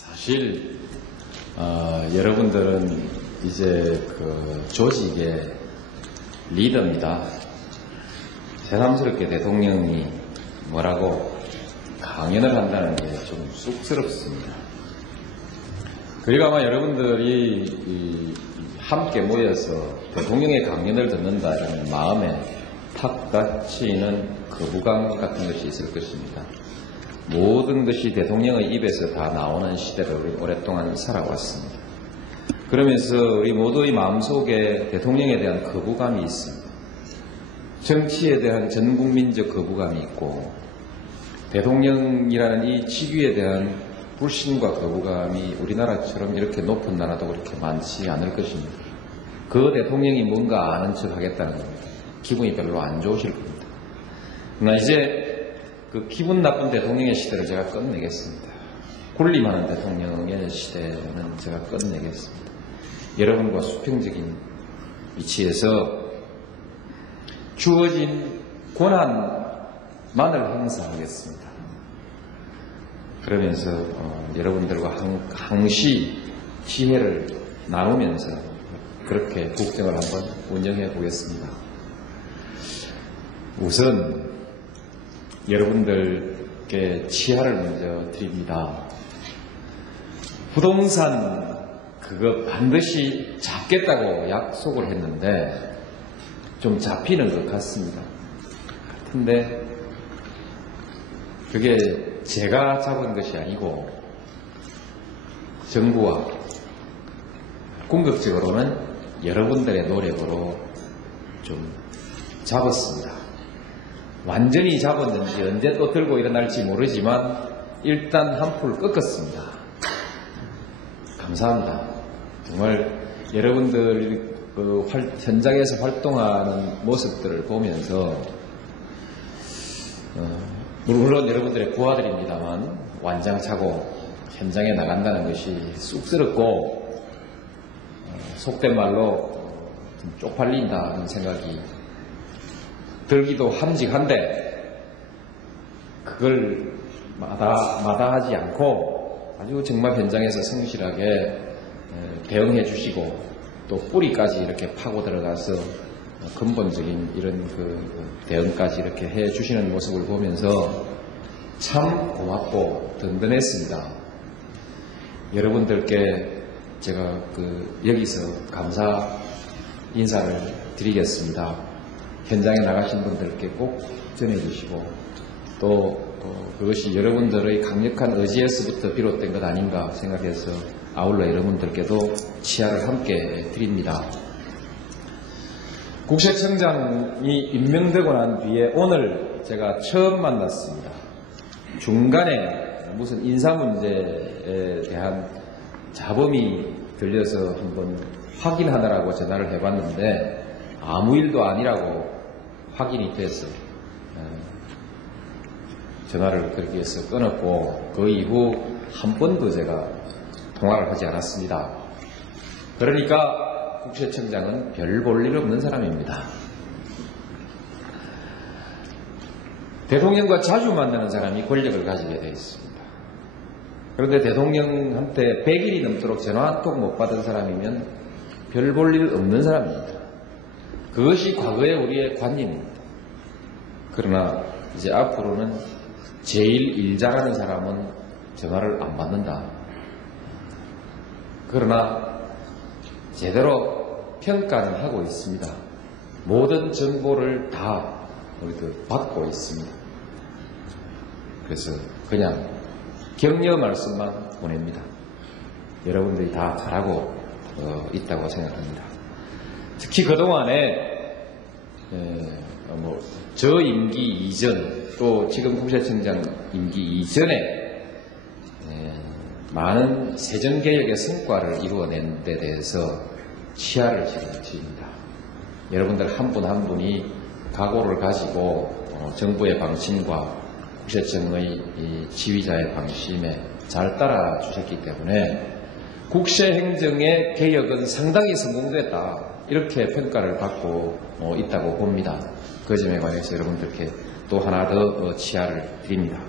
사실 여러분들은 이제 그 조직의 리더입니다. 새삼스럽게 대통령이 뭐라고 강연을 한다는 게 좀 쑥스럽습니다. 그리고 아마 여러분들이 함께 모여서 대통령의 강연을 듣는다는 마음에 탁 닫히는 거부감 같은 것이 있을 것입니다. 모든 것이 대통령의 입에서 다 나오는 시대를 우리 오랫동안 살아왔습니다. 그러면서 우리 모두의 마음속에 대통령에 대한 거부감이 있습니다. 정치에 대한 전국민적 거부감이 있고 대통령이라는 이 직위에 대한 불신과 거부감이 우리나라처럼 이렇게 높은 나라도 그렇게 많지 않을 것입니다. 그 대통령이 뭔가 아는 척 하겠다는 겁니다. 기분이 별로 안 좋으실 겁니다. 그러나 이제 그 기분 나쁜 대통령의 시대를 제가 끝내겠습니다. 군림하는 대통령의 시대는 제가 끝내겠습니다. 여러분과 수평적인 위치에서 주어진 권한만을 행사하겠습니다. 그러면서 여러분들과 항시 지혜를 나누면서 그렇게 국정을 한번 운영해 보겠습니다. 우선 여러분들께 치하를 먼저 드립니다. 부동산 그거 반드시 잡겠다고 약속을 했는데 좀 잡히는 것 같습니다. 같은데 그게 제가 잡은 것이 아니고 정부와 궁극적으로는 여러분들의 노력으로 좀 잡았습니다. 완전히 잡았는지 언제 또 들고 일어날지 모르지만 일단 한풀 꺾었습니다. 감사합니다. 정말 여러분들 그 현장에서 활동하는 모습들을 보면서 물론 여러분들의 부하들입니다만 완장차고 현장에 나간다는 것이 쑥스럽고 속된 말로 좀 쪽팔린다는 생각이 들기도 함직한데 그걸 마다하지 않고 아주 정말 현장에서 성실하게 대응해 주시고 또 뿌리까지 이렇게 파고 들어가서 근본적인 이런 그 대응까지 이렇게 해 주시는 모습을 보면서 참 고맙고 든든했습니다. 여러분들께 제가 여기서 감사 인사를 드리겠습니다. 현장에 나가신 분들께 꼭 전해주시고 또 그것이 여러분들의 강력한 의지에서부터 비롯된 것 아닌가 생각해서 아울러 여러분들께도 치하를 함께 드립니다. 국세청장이 임명되고 난 뒤에 오늘 제가 처음 만났습니다. 중간에 무슨 인사 문제에 대한 잡음이 들려서 한번 확인하느라고 전화를 해봤는데 아무 일도 아니라고 확인이 돼서 전화를 그렇게 해서 끊었고 그 이후 한 번도 제가 통화를 하지 않았습니다. 그러니까 국세청장은 별 볼 일 없는 사람입니다. 대통령과 자주 만나는 사람이 권력을 가지게 되어 있습니다. 그런데 대통령한테 100일이 넘도록 전화 한 통 못 받은 사람이면 별 볼 일 없는 사람입니다. 그것이 과거의 우리의 관념입니다. 그러나 이제 앞으로는 제일 일 잘하는 사람은 전화를 안 받는다. 그러나 제대로 평가는 하고 있습니다. 모든 정보를 다 우리도 받고 있습니다. 그래서 그냥 격려 말씀만 보냅니다. 여러분들이 다 잘하고 있다고 생각합니다. 특히 그동안에 저 임기 이전 또 지금 국세청장 임기 이전에 많은 세정개혁의 성과를 이루어낸 데 대해서 치하를 드립니다. 여러분들 한 분 한 분이 각오를 가지고 정부의 방침과 국세청의 지휘자의 방침에 잘 따라 주셨기 때문에 국세행정의 개혁은 상당히 성공됐다. 이렇게 평가를 받고 있다고 봅니다. 그 점에 관해서 여러분들께 또 하나 더 치하를 드립니다.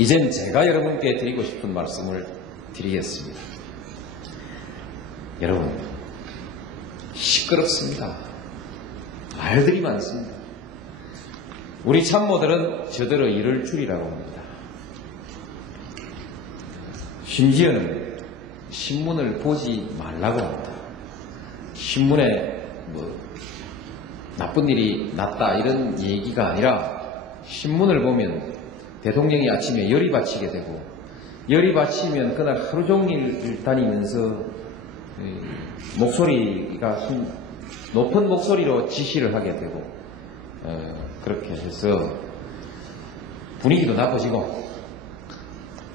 이젠 제가 여러분께 드리고 싶은 말씀을 드리겠습니다. 여러분, 시끄럽습니다. 말들이 많습니다. 우리 참모들은 저더러 이럴 줄이라고 합니다. 심지어는 신문을 보지 말라고 합니다. 신문에 나쁜 일이 났다 이런 얘기가 아니라 신문을 보면 대통령이 아침에 열이 받치게 되고 열이 받치면 그날 하루 종일 다니면서 목소리가 높은 목소리로 지시를 하게 되고 그렇게 해서 분위기도 나빠지고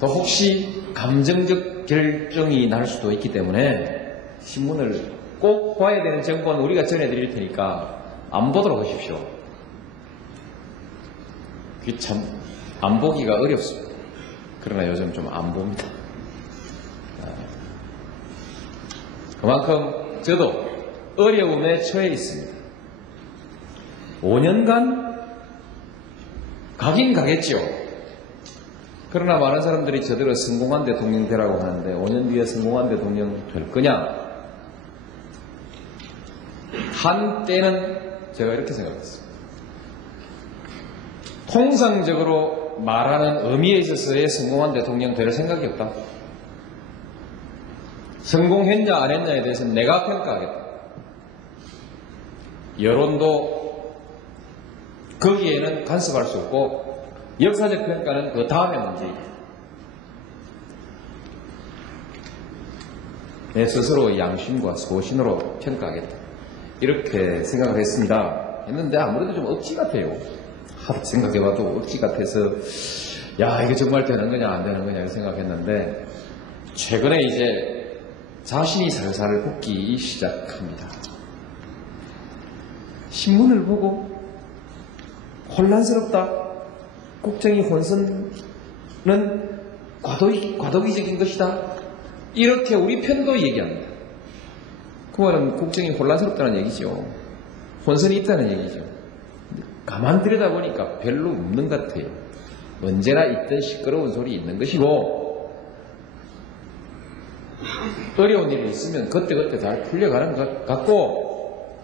또 혹시 감정적 결정이 날 수도 있기 때문에 신문을 꼭 봐야 되는 정보는 우리가 전해드릴 테니까 안 보도록 하십시오. 그게 참 안 보기가 어렵습니다. 그러나 요즘 좀 안 봅니다. 그만큼 저도 어려움에 처해 있습니다. 5년간 가긴 가겠죠. 그러나 많은 사람들이 저더러 성공한 대통령 되라고 하는데 5년 뒤에 성공한 대통령 될 거냐? 한때는 제가 이렇게 생각했습니다. 통상적으로 말하는 의미에 있어서의 성공한 대통령 될 생각이 없다. 성공했냐 안 했냐에 대해서는 내가 평가하겠다. 여론도 거기에는 간섭할 수 없고 역사적 평가는 그 다음의 문제이다. 내 스스로의 양심과 소신으로 평가하겠다. 이렇게 생각을 했는데 아무래도 좀 억지 같아요. 하루 생각해봐도 억지 같아서 야 이게 정말 되는 거냐 안 되는 거냐 생각했는데 최근에 이제 자신이 살살 붙기 시작합니다. 신문을 보고 혼란스럽다. 국정이 혼선은 과도기적인 것이다. 이렇게 우리 편도 얘기합니다. 그 말은 국정이 혼란스럽다는 얘기죠. 혼선이 있다는 얘기죠. 가만 들여다보니까 별로 없는 것 같아요. 언제나 있던 시끄러운 소리 있는 것이고 어려운 일이 있으면 그때그때 잘 풀려가는 것 같고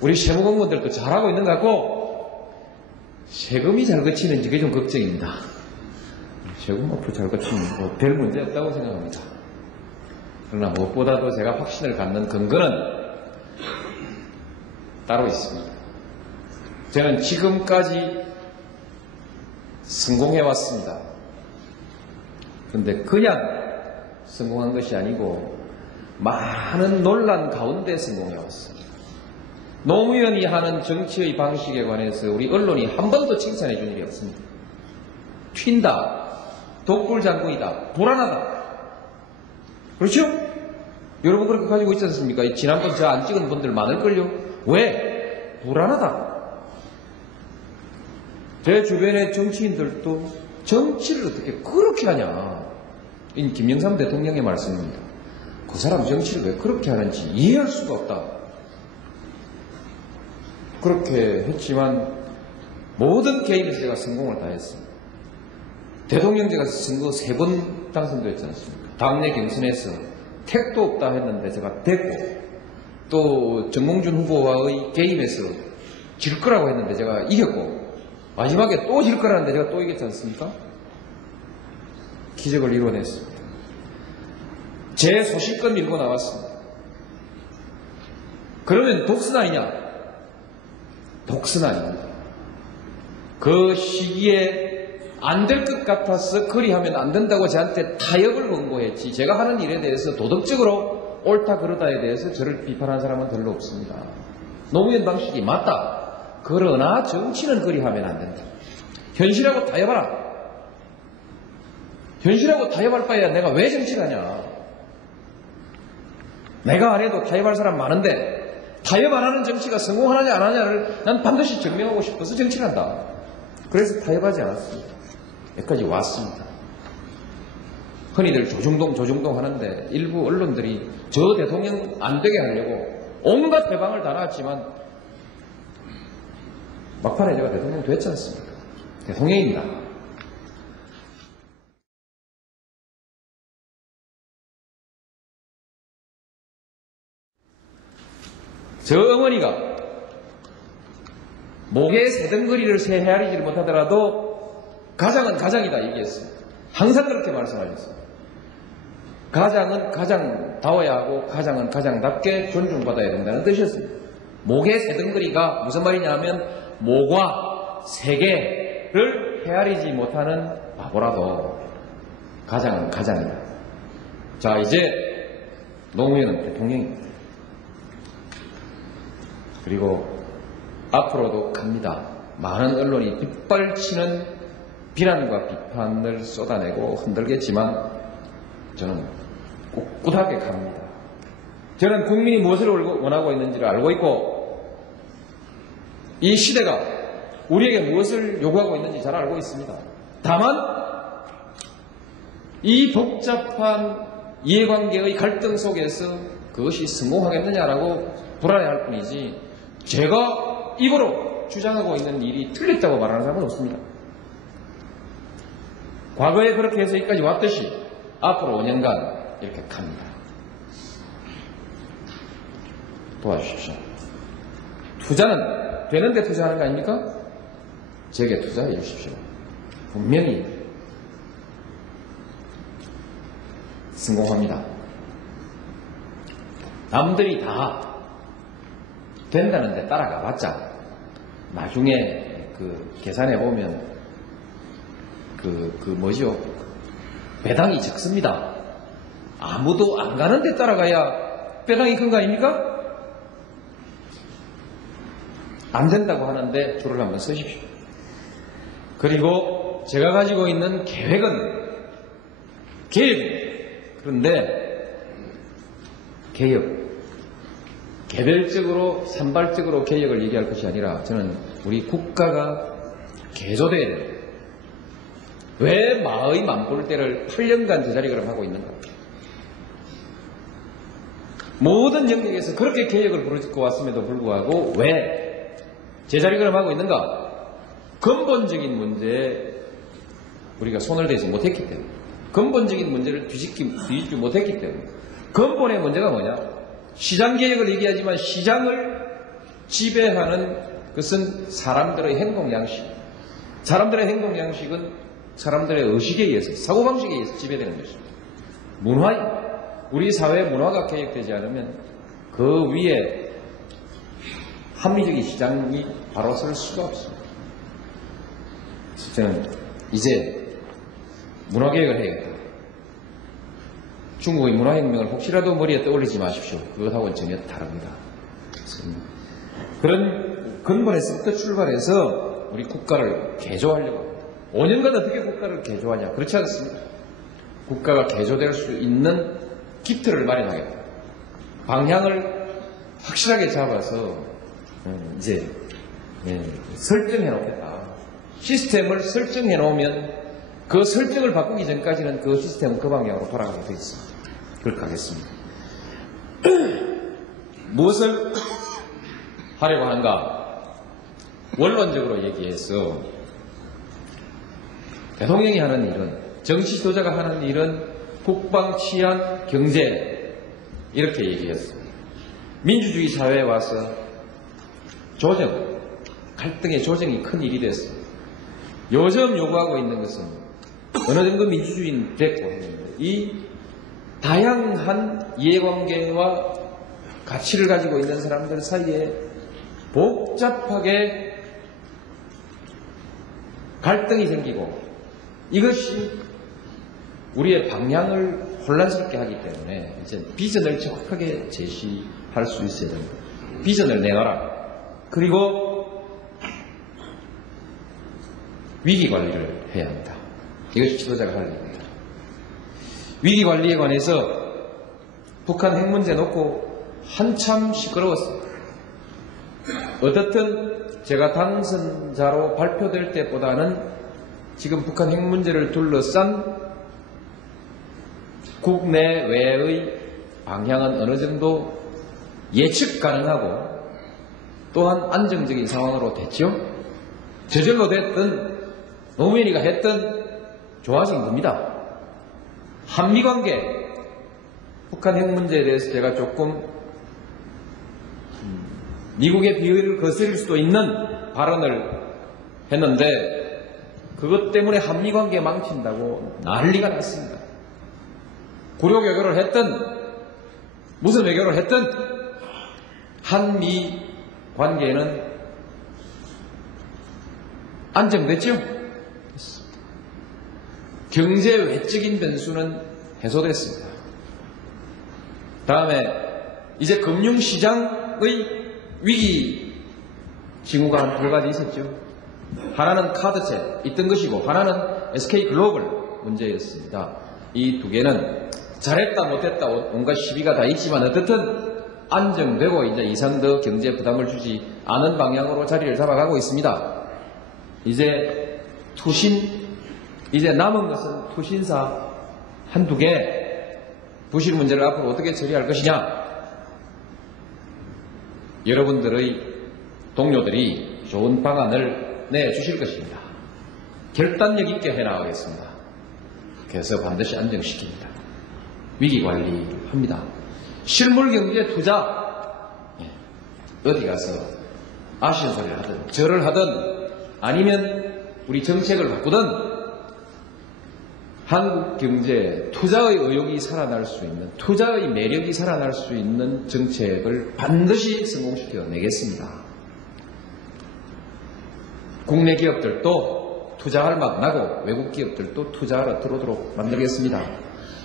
우리 세무공무원들도 잘하고 있는 것 같고 세금이 잘 거치는지 그게 좀 걱정입니다. 세금 앞으로 잘 거치면 별 문제 없다고 생각합니다. 그러나 무엇보다도 제가 확신을 갖는 근거는 따로 있습니다. 저는 지금까지 성공해왔습니다. 그런데 그냥 성공한 것이 아니고 많은 논란 가운데 성공해왔습니다. 노무현이 하는 정치의 방식에 관해서 우리 언론이 한 번도 칭찬해 준 일이 없습니다. 튄다, 독불장군이다, 불안하다. 그렇죠? 여러분 그렇게 가지고 있지 않습니까? 지난번 저 안 찍은 분들 많을걸요? 왜? 불안하다. 제 주변의 정치인들도 정치를 어떻게 그렇게 하냐. 이 김영삼 대통령의 말씀입니다. 그 사람 정치를 왜 그렇게 하는지 이해할 수가 없다. 그렇게 했지만 모든 게임에서 제가 성공을 다 했습니다. 대통령제가 선거 3번 당선되었지 않습니까? 당내 경선에서 택도 없다 했는데 제가 됐고 또 정몽준 후보와의 게임에서 질 거라고 했는데 제가 이겼고 마지막에 또 질 거라는데 제가 또 이겼지 않습니까? 기적을 이뤄냈습니다. 제 소식껏 밀고 나왔습니다. 그러면 독선 아니냐? 독선 아닙니다. 그 시기에 안 될 것 같아서 그리하면 안 된다고 저한테 타협을 권고했지 제가 하는 일에 대해서 도덕적으로 옳다 그러다에 대해서 저를 비판한 사람은 별로 없습니다. 노무현 방식이 맞다. 그러나 정치는 그리하면 안 된다. 현실하고 타협하라. 현실하고 타협할 바에야 내가 왜 정치를 하냐. 내가 안 해도 타협할 사람 많은데 타협 안 하는 정치가 성공하느냐 안 하느냐를 난 반드시 증명하고 싶어서 정치를 한다. 그래서 타협하지 않았습니다. 여기까지 왔습니다. 흔히들 조중동 하는데 일부 언론들이 저 대통령 안 되게 하려고 온갖 대방을 다 놨지만 막판에 제가 대통령 됐지 않습니까? 대통령입니다. 저 어머니가 목에 새덩거리를 헤아리지를 못하더라도 가장은 가장이다 얘기했어요. 항상 그렇게 말씀하셨어요. 가장은 가장다워야 하고 가장은 가장답게 존중받아야 된다는 뜻이었습니다. 목의 새덩거리가 무슨 말이냐 하면 모과 세계를 헤아리지 못하는 바보라도 가장은 가장이다. 자, 이제 노무현은 대통령입니다. 그리고 앞으로도 갑니다. 많은 언론이 빗발치는 비난과 비판을 쏟아내고 흔들겠지만 저는 꿋꿋하게 갑니다. 저는 국민이 무엇을 원하고 있는지를 알고 있고 이 시대가 우리에게 무엇을 요구하고 있는지 잘 알고 있습니다. 다만 이 복잡한 이해관계의 갈등 속에서 그것이 성공하겠느냐라고 불안해할 뿐이지 제가 입으로 주장하고 있는 일이 틀렸다고 말하는 사람은 없습니다. 과거에 그렇게 해서 여기까지 왔듯이 앞으로 5년간 이렇게 갑니다. 도와주십시오. 투자는 되는데 투자하는 거 아닙니까? 제게 투자해 주십시오. 분명히 성공합니다. 남들이 다 된다는데 따라가 봤자 나중에 계산해 보면 뭐죠? 배당이 적습니다. 아무도 안 가는데 따라가야 배당이 큰 거 아닙니까? 안 된다고 하는데 줄을 한번 서십시오. 그리고 제가 가지고 있는 계획은 개혁입니다. 그런데 개별적으로 산발적으로 개혁을 얘기할 것이 아니라 저는 우리 국가가 개조돼야 돼요. 왜 마의 만볼 때를 8년간 제자리 걸음하고 있는가? 모든 영역에서 그렇게 개혁을 부르짖고 왔음에도 불구하고 왜 제자리 걸음하고 있는가? 근본적인 문제에 우리가 손을 대지 못했기 때문에, 근본적인 문제를 뒤집지 못했기 때문에. 근본의 문제가 뭐냐? 시장개혁을 얘기하지만 시장을 지배하는 것은 사람들의 행동양식. 사람들의 행동양식은 사람들의 의식에 의해서, 사고방식에 의해서 지배되는 것입니다. 우리 사회 문화가 개혁되지 않으면 그 위에 합리적인 시장이 바로 설 수가 없습니다. 저는 이제 문화개혁을 해야겠다. 중국의 문화혁명을 혹시라도 머리에 떠올리지 마십시오. 그것하고는 전혀 다릅니다. 그런 근본에서부터 출발해서 우리 국가를 개조하려고 합니다. 5년간 어떻게 국가를 개조하냐? 그렇지 않습니다. 국가가 개조될 수 있는 기틀을 마련하겠다. 방향을 확실하게 잡아서 이제 설정해 놓겠다. 시스템을 설정해 놓으면 그 설정을 바꾸기 전까지는 그 시스템은 그 방향으로 돌아가게 되어 있습니다. 그렇게 하겠습니다. 무엇을 하려고 하는가? 원론적으로 얘기해서 대통령이 하는 일은, 정치 지도자가 하는 일은 국방, 치안, 경제 이렇게 얘기했습니다. 민주주의 사회에 와서 갈등의 조정이 큰 일이 됐습니다. 요즘 요구하고 있는 것은 어느 정도 민주주의는 됐고 했는데 이 다양한 이해관계와 가치를 가지고 있는 사람들 사이에 복잡하게 갈등이 생기고 이것이 우리의 방향을 혼란스럽게 하기 때문에 이제 비전을 정확하게 제시할 수 있어야 됩니다. 비전을 내놔라. 그리고 위기관리를 해야 합니다. 이것이 지도자가 할 일입니다. 위기관리에 관해서 북한 핵 문제 놓고 한참 시끄러웠습니다. 어떻든 제가 당선자로 발표될 때보다는 지금 북한 핵 문제를 둘러싼 국내외의 방향은 어느 정도 예측 가능하고 또한 안정적인 상황으로 됐죠. 저절로 됐든 노무현이가 했든 좋아진 겁니다. 한미관계, 북한 핵 문제에 대해서 제가 조금 미국의 비의를 거스릴 수도 있는 발언을 했는데 그것 때문에 한미관계 망친다고 난리가 났습니다. 구력 외교를 했든 무슨 외교를 했든 한미 관계는 안정됐죠? 경제 외적인 변수는 해소됐습니다. 다음에 이제 금융시장의 위기 징후가 한 두 가지 있었죠. 하나는 카드셋 있던 것이고 하나는 SK글로벌 문제였습니다. 이 두 개는 잘했다 못했다 온갖 시비가 다 있지만 어쨌든 안정되고 이제 이상 더 경제 부담을 주지 않은 방향으로 자리를 잡아가고 있습니다. 이제 이제 남은 것은 투신사 한두 개 부실 문제를 앞으로 어떻게 처리할 것이냐. 여러분들의 동료들이 좋은 방안을 내주실 것입니다. 결단력 있게 해나가겠습니다. 그래서 반드시 안정시킵니다. 위기관리합니다. 실물경제 투자 어디 가서 아쉬운 소리를 하든 절을 하든 아니면 우리 정책을 바꾸든 한국 경제에 투자의 의욕이 살아날 수 있는, 투자의 매력이 살아날 수 있는 정책을 반드시 성공시켜 내겠습니다. 국내 기업들도 투자할 맛 나고 외국 기업들도 투자하러 들어오도록 만들겠습니다.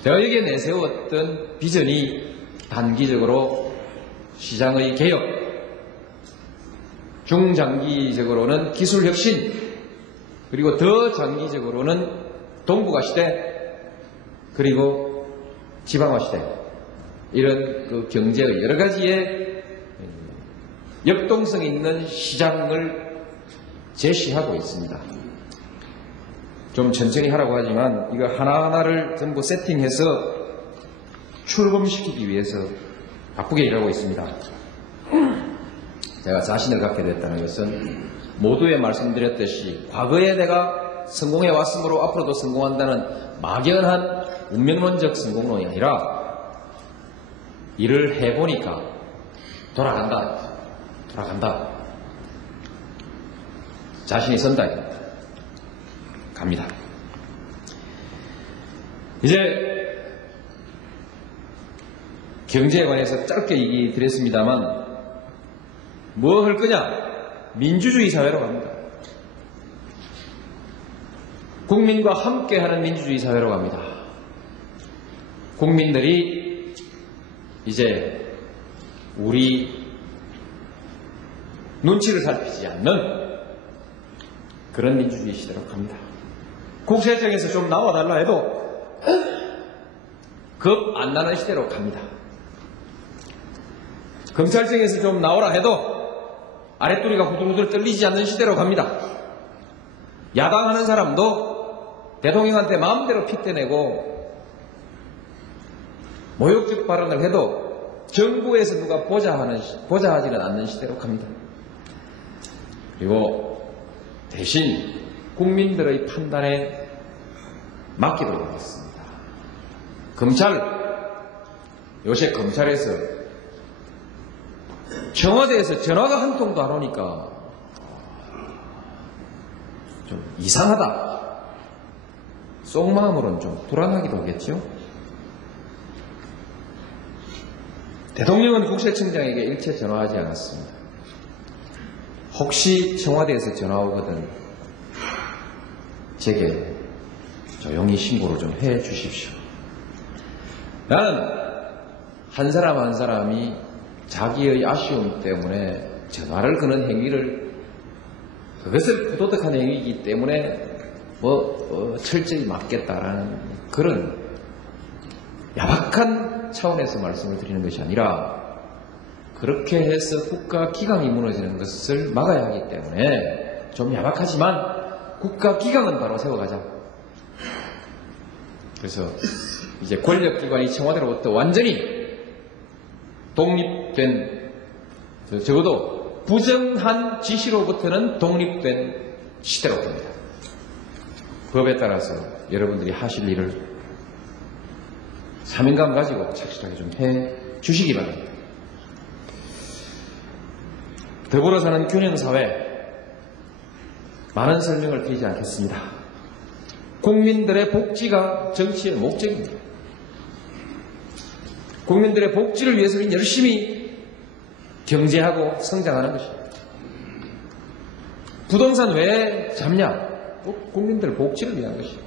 제가 여기에 내세웠던 비전이 단기적으로 시장의 개혁, 중장기적으로는 기술 혁신, 그리고 더 장기적으로는 동북아 시대, 그리고 지방화 시대, 이런 그 경제의 여러 가지의 역동성 있는 시장을 제시하고 있습니다. 좀 천천히 하라고 하지만 이거 하나하나를 전부 세팅해서 출범시키기 위해서 바쁘게 일하고 있습니다. 제가 자신을 갖게 됐다는 것은 모두에 말씀드렸듯이 과거에 내가 성공해 왔으므로 앞으로도 성공한다는 막연한 운명론적 성공론이 아니라 일을 해보니까 돌아간다. 자신이 선다. 갑니다. 이제 경제에 관해서 짧게 얘기 드렸습니다만 뭐 할 거냐? 민주주의 사회로 갑니다. 국민과 함께하는 민주주의 사회로 갑니다. 국민들이 이제 우리 눈치를 살피지 않는 그런 민주주의 시대로 갑니다. 국세청에서 좀 나와달라 해도 겁 안 나는 시대로 갑니다. 검찰청에서 좀 나오라 해도 아랫도리가 후들후들 떨리지 않는 시대로 갑니다. 야당하는 사람도 대통령한테 마음대로 핏대내고 모욕적 발언을 해도 정부에서 누가 보자 하지는 않는 시대로 갑니다. 그리고 대신 국민들의 판단에 맡기도록 하겠습니다. 요새 검찰에서 청와대에서 전화가 한 통도 안 오니까 좀 이상하다. 속마음으로는 좀 불안하기도 하겠죠. 대통령은 국세청장에게 일체 전화하지 않았습니다. 혹시 청와대에서 전화 오거든 제게 조용히 신고를 좀 해 주십시오. 나는 한 사람 한 사람이 자기의 아쉬움 때문에 전화를 거는 행위를, 그것을 부도덕한 행위이기 때문에 철저히 막겠다라는 그런 야박한 차원에서 말씀을 드리는 것이 아니라, 그렇게 해서 국가 기강이 무너지는 것을 막아야 하기 때문에 좀 야박하지만 국가 기강은 바로 세워가자. 그래서 이제 권력기관이 청와대로부터 완전히 독립된, 적어도 부정한 지시로부터는 독립된 시대로 됩니다. 법에 따라서 여러분들이 하실 일을 사명감 가지고 착실하게 좀 해 주시기 바랍니다. 더불어 사는 균형사회, 많은 설명을 드리지 않겠습니다. 국민들의 복지가 정치의 목적입니다. 국민들의 복지를 위해서 열심히 경제하고 성장하는 것입니다. 부동산 왜 잡냐? 국민들 복지를 위한 것입니다.